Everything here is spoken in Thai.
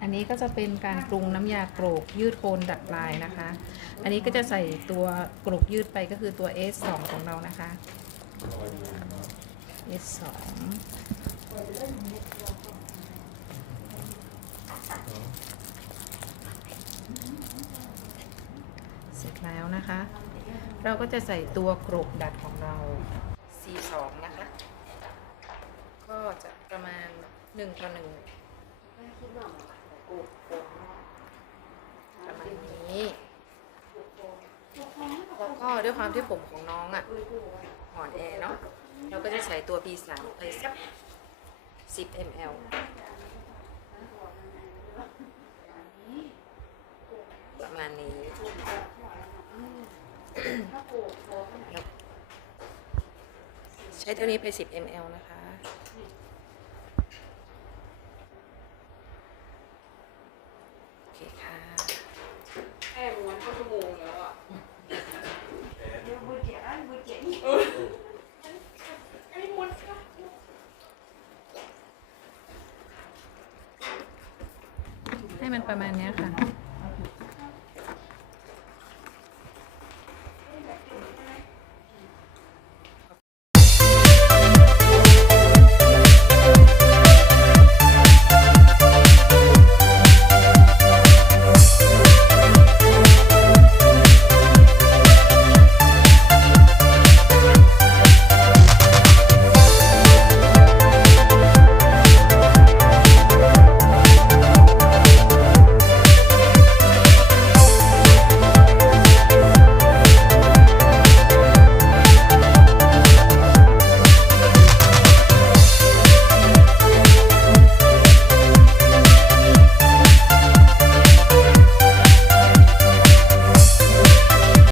อันนี้ก็จะเป็นการปรุงน้ำยาโกรกยืดโคนดัดลายนะคะ อันนี้ก็จะใส่ตัวโกรกยืดไปก็คือตัว S2 ของเรานะคะ S2 เสร็จแล้วนะคะ เราก็จะใส่ตัวโกรกดัดของเรา C2 นะคะ ก็จะประมาณ1ต่อ1ประมาณนี้ แล้วก็ ด้วยความที่ผมของน้องอะอ่อนแอเนาะเราก็จะใส่ตัว P3 ไปสัก10 ml ประมาณนี้ใช้เท่านี้ไป 10 ml นะคะ โอเคค่ะ แค่ม้วนก็ชั่วโมงแล้วอะ ให้ มันประมาณนี้ค่ะ